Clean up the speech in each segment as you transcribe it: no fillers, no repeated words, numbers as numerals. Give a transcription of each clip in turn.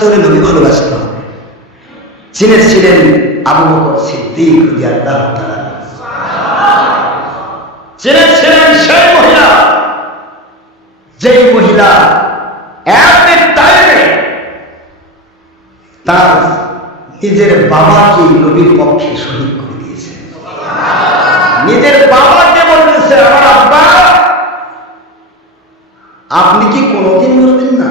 ভালোবাসতে হলে নবী ভালোবাসতে হবে। ছিলেন আবু বকর সিদ্দিক রাদিয়াল্লাহু তাআলা, ছিলেন সেই মহিলা যেই মহিলা এক টাইমে তার নিজের বাবাকে নবীর পক্ষে শহীদ করে দিয়েছে। নিজের বাবাকে বলতেছে, আমার আব্বা আপনি কি কোনোদিন মরবেন না?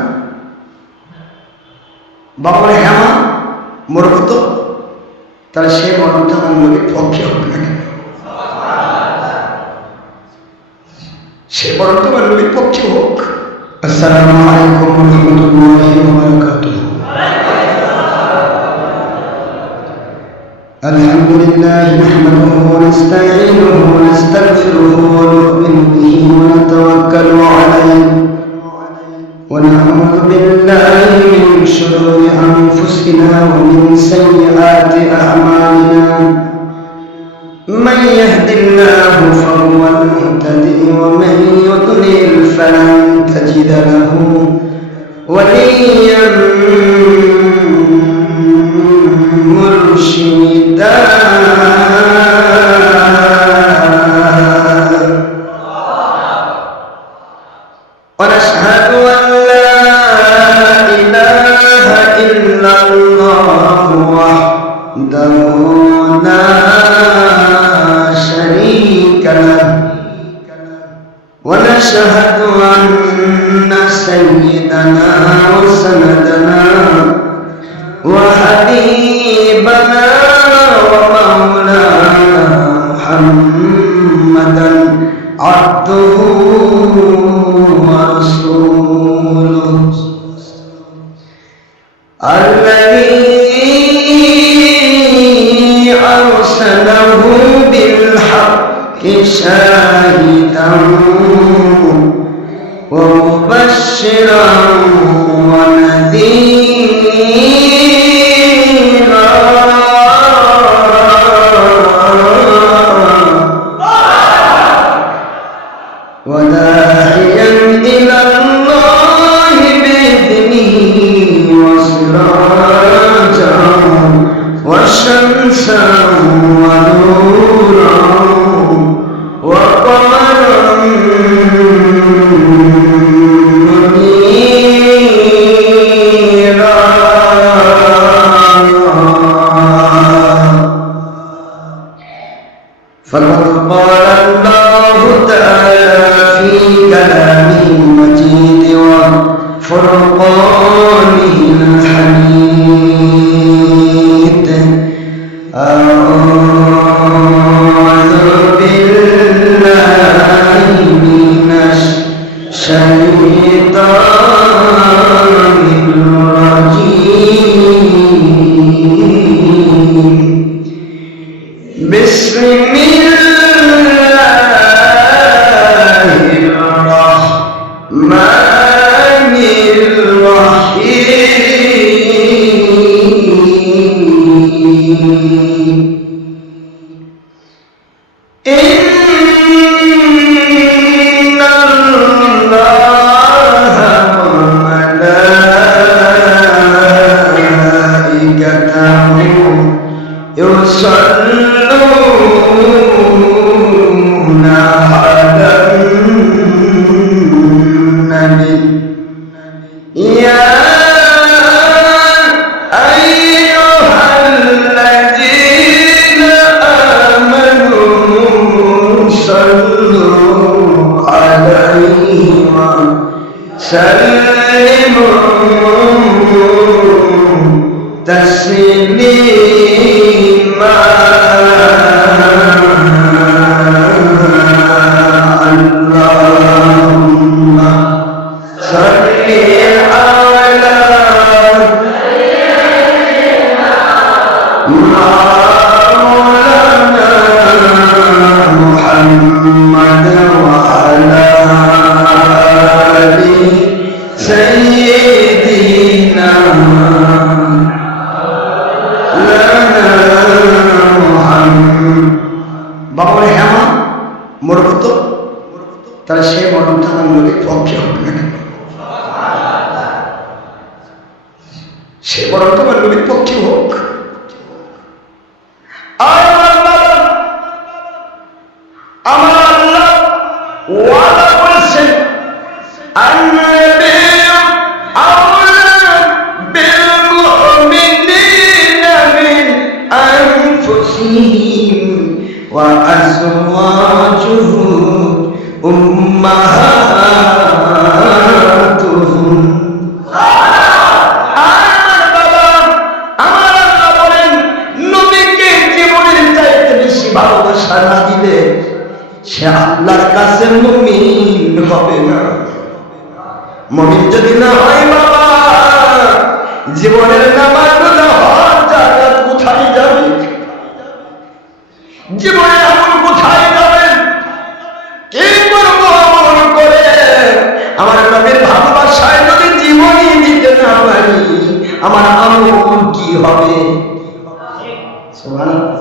বাবা বলে, হ্যাঁ মা মরব তো। তাহলে সে মরণটা আমার নবীর পক্ষে হবে না কেন? সে মরণটা আমার নবীর পক্ষে হোক। আসসালামু আলাইকুম ওয়া রাহমাতুল্লাহি ওয়া বারাকাতুহু। الحمد لله نحمده ونستعينه ونستغفره ونؤمن به ونتوكل عليه ونعوذ بالله من شرور أنفسنا ومن سيئات أعمالنا من يهد الله فهو المهتدي ومن يضلل فلن تجد له وليا مرشدا ونشهد أن لا إله إلا الله وحده لا شريك له ونشهد أن سيدنا وسندنا وحبيبنا ومولانا محمدا عبده ورسوله الذي أرسله بالحق شاهدا ومبشرا ونذيرا وداعيا إلى الله بإذنه وسراجا وشمسا ونورا وقمرا منيرا فقد قال الله تعالى في كلامه المجيد وفرقانه الحميد أعوذ بالله من الشيطان الرجيم بسم الرحمن الرحيم إن الله وملائكته يصلون على النبي يا أيها الذين آمنوا صلوا عليه وسلموا تسليما اللهم صل على مولانا محمد وعلى آل سيدنا لا সে বরং তোমার নবীর পক্ষে হোক। আমার আল্লাহ ওয়াদা করেছেন وأزواجه أمهاتهم ভালোবাসা না দিলে সে আল্লাহর কাছে মুমিন হবে না। মুমিন যদি না হয় বাবা, জীবনের নামাজ রোজা হজ যাকাত কোথায় যাবে? জীবনে আমল কোথায় যাবে? কি করব আমল করে? আমার নবীর ভালোবাসায় যদি জীবনই দিতে না পারি, আমার আমল কি হবে? সুবহানাল্লাহ।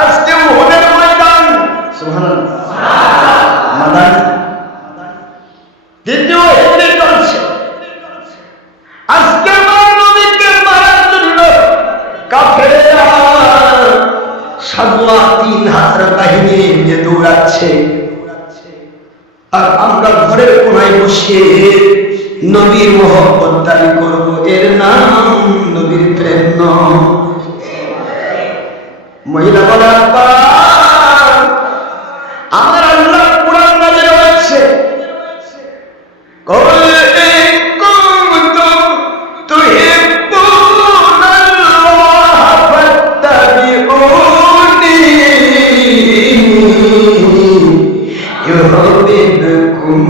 আজকে উহুদের ময়দান, সুবহানাল্লাহ, মাদান দ্বিতীয় হিজরি চলছে। আজকে আমার নবীকে মারার জন্য কাফেররা সাগুয়া ৩,০০০ বাহিনী নিয়ে দৌড়াচ্ছে, আর আমরা ঘরের কোনায় বসে নবীর মহব্বত দাবি করব। এর নাম নবীর প্রেম নয়। মহিলা বলার আমার আল্লাহ কুরআন নাযিল হয়েছে, কুল ইন কুনতুম তুহিব্বুনাল্লাহ ফাত্তাবিউনি ইউহিব্বুকুমুল্লাহ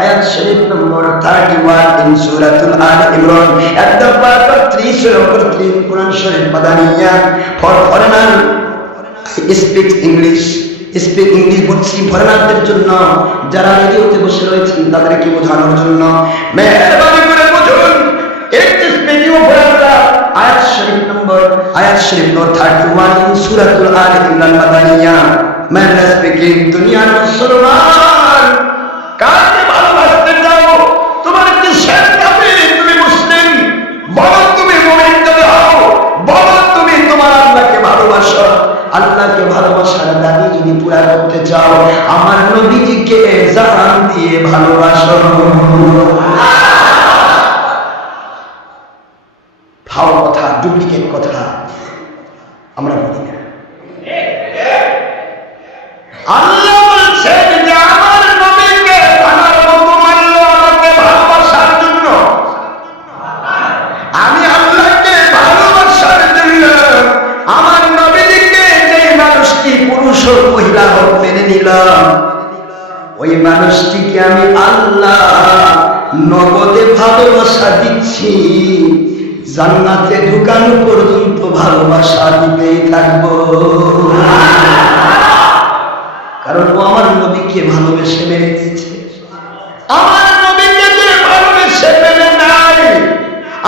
আয়াত শরীফ নম্বর 31 ইন সূরাতুল আল ইমরান, একদম 30 নম্বর 3 কোরআন শরীফ মাদানিয়া। ফর ফরেনার স্পিক ইংলিশ বলছি ফরেনারদের জন্য, যারা রেডিওতে বসে রয়েছেন তাদেরকে বোঝানোর জন্য। মেহেরবানি করে বুঝুন, স্পিকিং ফরেনাররা আয়াত শরীফ নম্বর 31 ইন সূরাতুল আল ইমরান মাদানিয়া। মেহের স্পিকিং দুনিয়ার মুসলমান, কাকে ভালোবাসতে চাও? তোমার কি শেষ কাপে তুমি মুসলিম, বলো তুমি মুমিন যদি হও, বলো তুমি তোমার আল্লাহকে ভালোবাসো। আল্লাহকে ভালোবাসার দাবি যদি পুরা করতে চাও, আমার নবীজিকে জান দিয়ে ভালোবাসো। ফাও কথা, ডুপ্লিকেট কথা আমরা বলি না। আল্লাহ বলছেন যে আমার নবীকে আমার মতো মানলো আমাকে ভালোবাসার জন্য, আমি আল্লাহকে ভালোবাসার জন্য আমার নবীকে যে মানুষটি পুরুষ হোক মহিলা হোক মেনে নিলাম, ওই মানুষটিকে আমি আল্লাহ নগদে ভালোবাসা দিচ্ছি, জান্নাতে ঢুকানো পর্যন্ত ভালোবাসা দিতেই থাকবো। কারণ ও আমার নবীকে ভালোবেসে মেনে দিয়েছে। আমার নবীকে যে ভালোবেসে মেনে নাই,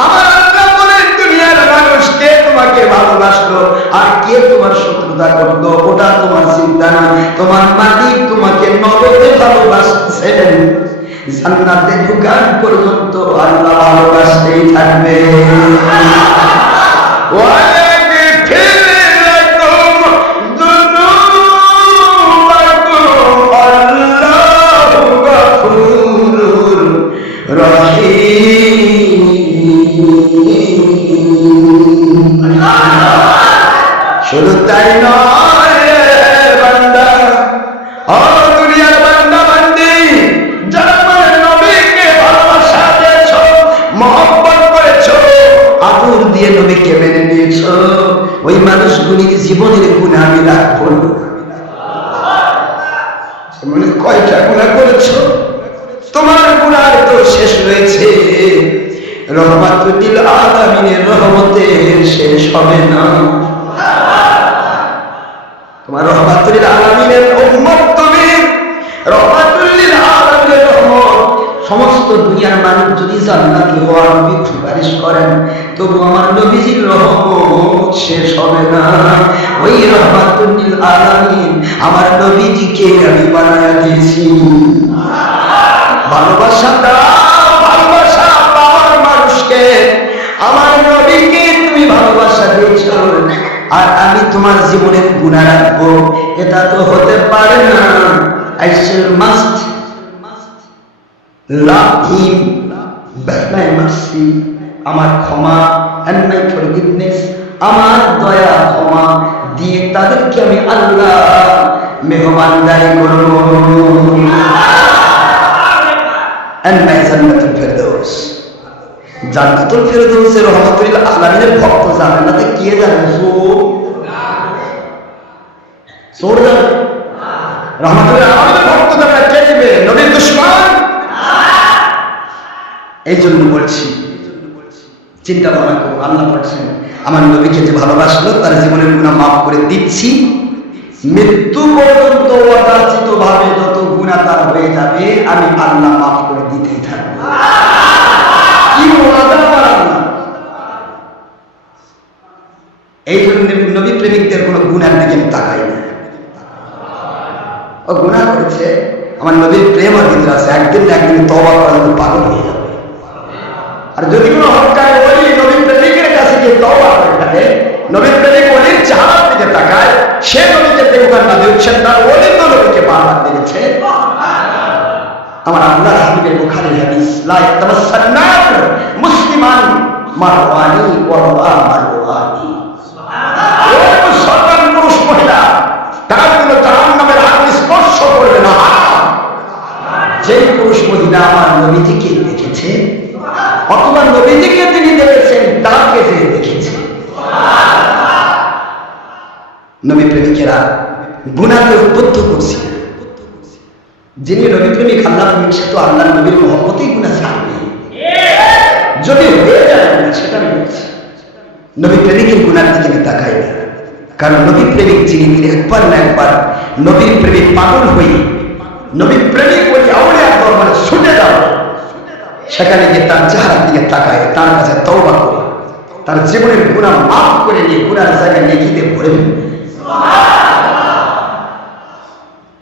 আমার আল্লাহ বলেন দুনিয়ার মানুষ কে তোমাকে ভালোবাসলো আর কে তোমার শত্রুতা করলো ওটা তোমার চিন্তা না। তোমার মালিক তোমাকে নগদে ভালোবাসছেন, জান্নাতে ঢুকান পর্যন্ত আল্লাহ ভালোবাসতেই থাকবে। শুধু তাই নয় বান্দা, ও দুনিয়ার বান্দা বান্দি, কয়টা গুনাহ করেছো? তোমার গুনাহ তো শেষ হয়েছে, রহমাতুল আলামিনের রহমতে শেষ হবে না। তোমার রহমাতুল আলামিনের উম্মত, তুমি রহমাতুল আলামিনের রহমত। সমস্ত দুনিয়ার মানুষ যদি জান্নাতি হওয়ার নবী সুপারিশ করেন, তবু আমার নবীজির রহমত শেষ হবে না। ওই রহমাতুল আলামিন আমার নবীজিকে আমি বানায়া দিয়েছি। ভালোবাসা দাও, ভালোবাসা পাওয়ার মানুষকে আমার নবীকে তুমি ভালোবাসা দিয়েছ, আর আমি তোমার জীবনের গুনাহ রাখবো, এটা তো হতে পারে না। I shall must love him by my mercy, আমার ক্ষমা and my forgiveness, আমার দয়া ক্ষমা দিয়ে তাদেরকে আমি আল্লাহ মেহমানদারি করব। and my জান্নাতুল ফেরদৌস, জান্নাতুল ফেরদৌসের রহমাতুল আলামিনের ভক্ত জান্নাতে কে যাবে? চোর যাবে? রহমাতুল আলামিনের ভক্ত যাবে কে দিবে? নবীর দুশমন? এই জন্য বলছি, চিন্তা ভাবনা করো। আল্লাহ বলছেন আমার নবীকে যে ভালোবাসলো তার জীবনের গুনাহ মাফ করে দিচ্ছি, মৃত্যু পর্যন্ত অযাচিত ভাবে যত গুনাহ তার হয়ে যাবে আমি আল্লাহ মাফ করে দিতেই থাকবো। কি ওয়াদা আমার আল্লাহ! এই জন্য নবী প্রেমিকদের কোনো গুনার দিকে আমি তাকাই না। ও গুনাহ করেছে, আমার নবীর প্রেম আর ভিতরে আছে, একদিন না একদিন তওবা করার জন্য পাগল হয়ে যাবে। আর যদি কোনো হক্কায় ওলি নবীর প্রেমিকের কাছে গিয়ে তওবা করে থাকে, নবীর প্রেমিক ওলির চেহারার দিকে তাকায়, সে নবীকে দেবগান না দিচ্ছেন, তার ওলি তো নবীকে বারবার দেখেছে। আমার আল্লাহর হাবিবের বুখারীর হাদিস, লা ইয়াতামাসসান্নার মুসলিমান মারওয়ানি ওয়া রাওয়া মারওয়ানি। ও মুসলমান পুরুষ মহিলা, তারা কোনো জাহান্নামের আগুন স্পর্শ করবে না। যে পুরুষ মহিলা আমার নবীজিকে দেখেছে অথবা নবীজিকে তিনি দেখেছেন, তাকে যে দেখেছে। নবী প্রেমিকেরা গুনাহকে উদ্বুদ্ধ করছে। যিনি নবী প্রেমিক, আল্লাহ প্রেমিক, সে তো আল্লাহ নবীর মহব্বতেই গুনাহ ছাড়বে। যদি হয়ে যায় সেটা আমি বলছি, নবী প্রেমিকের গুনার দিকে আমি তাকাই না। কারণ নবী প্রেমিক যিনি, তিনি একবার না একবার নবীর প্রেমিক পাগল হই, নবী প্রেমিক বলি আউলিয়ার দরবারে ছুটে যাও, সেখানে গিয়ে তার চেহারার দিকে তাকায়, তার কাছে তওবা করে, তার জীবনের গুনাহ মাফ করে নিয়ে গুনার জায়গায় নেকিতে ভরে ফেলবে।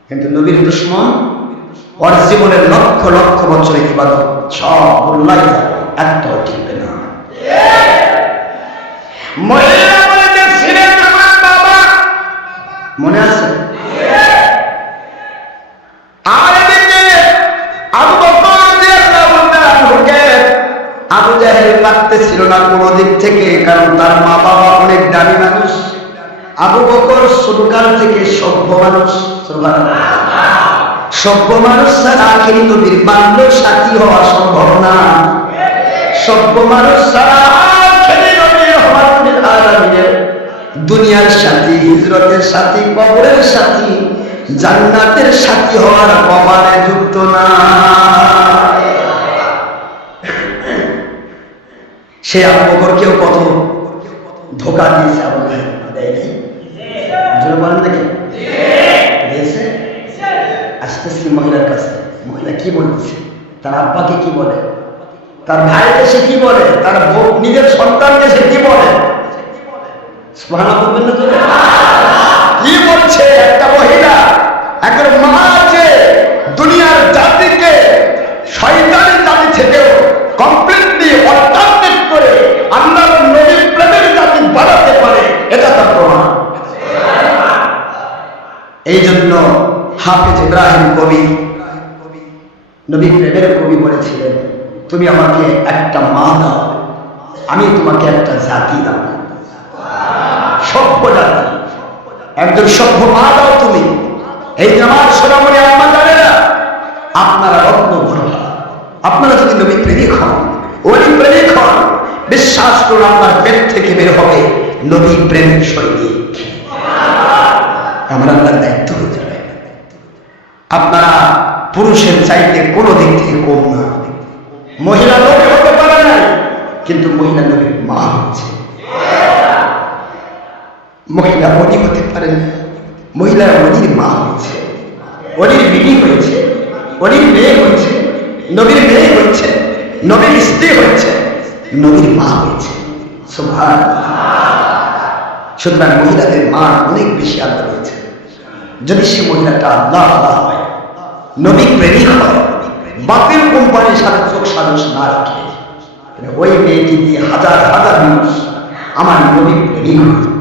কিন্তু নবীর দুশমন, ওর জীবনের লক্ষ লক্ষ বছরের ইবাদত সব উল্লাই যাবে, একটাও টিকবে না। মনে আছে? আবু জাহেল পারতেছিল না কোনো দিক থেকে, কারণ তার মা বাবা অনেক দামি মানুষ। আবু বকর ছোটকাল থেকে সভ্য মানুষ, সভ্য মানুষ ছাড়া আখেরি নবীর বাল্য সাথী হওয়া সম্ভব না। সভ্য মানুষ ছাড়া আখেরি নবীর রহমাতুল আলামিনের দুনিয়ার সাথী, হিজরতের সাথী, কবরের সাথী, জান্নাতের সাথী হওয়ার কপালে যুক্ত না। সে আবু বকরকেও কত ধোঁকা দিয়েছে, আবু জাহেল দেয় নাই? জোরে বলেন দেখি, দিয়েছে? আসতেছি মহিলার কাছে, মহিলা কি বলতেছে, তার আব্বাকে কি বলে, তার ভাইকে সে কি বলে, তার নিজের সন্তানকে সে কি বলে? সুবহানাল্লাহ বলবেন না জোরে? কি বলছে একটা মহিলা, একজন মা আছে, দুনিয়ার জাতিকে শয়তানি জাতি থেকেও কমপ্লিটলি অল্টারনেট করে আল্লাহর নবীর প্রেমের জাতি বাড়াতে পারে, এটা তার প্রমাণ। এই জন্য হাফেজ ইব্রাহিম কবি, নবী প্রেমের কবি, বলেছিলেন তুমি আমাকে একটা মা দাও, আমি তোমাকে একটা জাতি দাও, সভ্য জাতি, একজন সভ্য মা দাও তুমি। এই যে আমার সোনামণি আম্মা জানেরা, আপনারা রত্ন ভরা, আপনারা যদি নবী প্রেমিক হন, ওলি প্রেমিক হন, বিশ্বাস করুন আপনার পেট থেকে বের হবে নবী প্রেমিক সৈনিক। আমার আল্লাহর দায়িত্ব হয়ে যাবে। আপনারা পুরুষের চাইতে কোনো দিক থেকে কম না। মহিলা নবী হতে পারে না, কিন্তু মহিলা নবীর মা হচ্ছে। মহিলা অলি হতে পারে না, মহিলা অলির মা হচ্ছে, অলির বিবি হয়েছে, অলির মেয়ে হয়েছে, নবীর মেয়ে হচ্ছে, নবীর স্ত্রী হচ্ছে, নবীর মা হয়েছে। সুবহানাল্লাহ। সুতরাং মহিলাদের মান অনেক বেশি আলাদা রয়েছে। যদি সে মহিলাটা আল্লাহ হয়, নবী প্রেমিক হয়, বাপের কোম্পানির সাথে চোখ সাজস না রাখে, ওই মেয়েটি দিয়ে হাজার হাজার মানুষ আমার নবী প্রেমিক হয়।